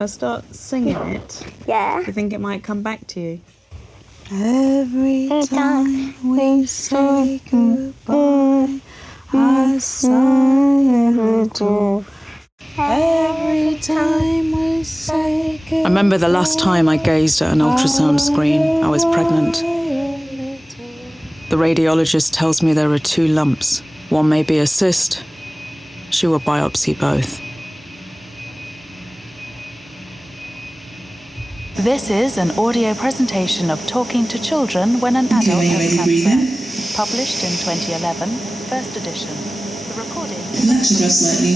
I'll start singing it. Yeah. Do you think it might come back to you? Every time we say goodbye, I sigh a little. Every time we say goodbye. I remember the last time I gazed at an ultrasound screen, I was pregnant. The radiologist tells me there are 2 lumps. One may be a cyst. She will biopsy both. This is an audio presentation of Talking to Children When an Adult Has Cancer, published in 2011, first edition. The recording... Relax your breast slightly.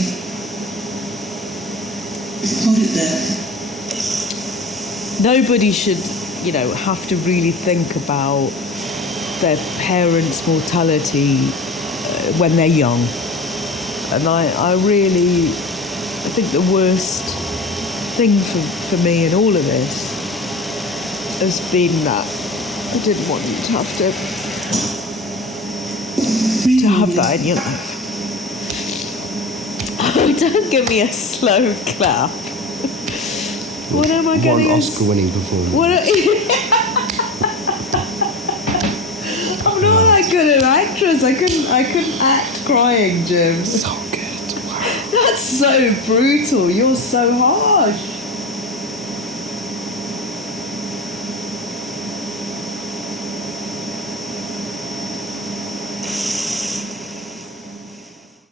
Hold it there. Nobody should, have to really think about their parents' mortality when they're young. And I think the worst thing for me in all of this has been that I didn't want you to have that in your life. Oh, don't give me a slow clap. What am I getting? One Oscar-winning performance. I'm not that good an actress. I couldn't act crying, Jim. So good. Wow. That's so brutal. You're so harsh.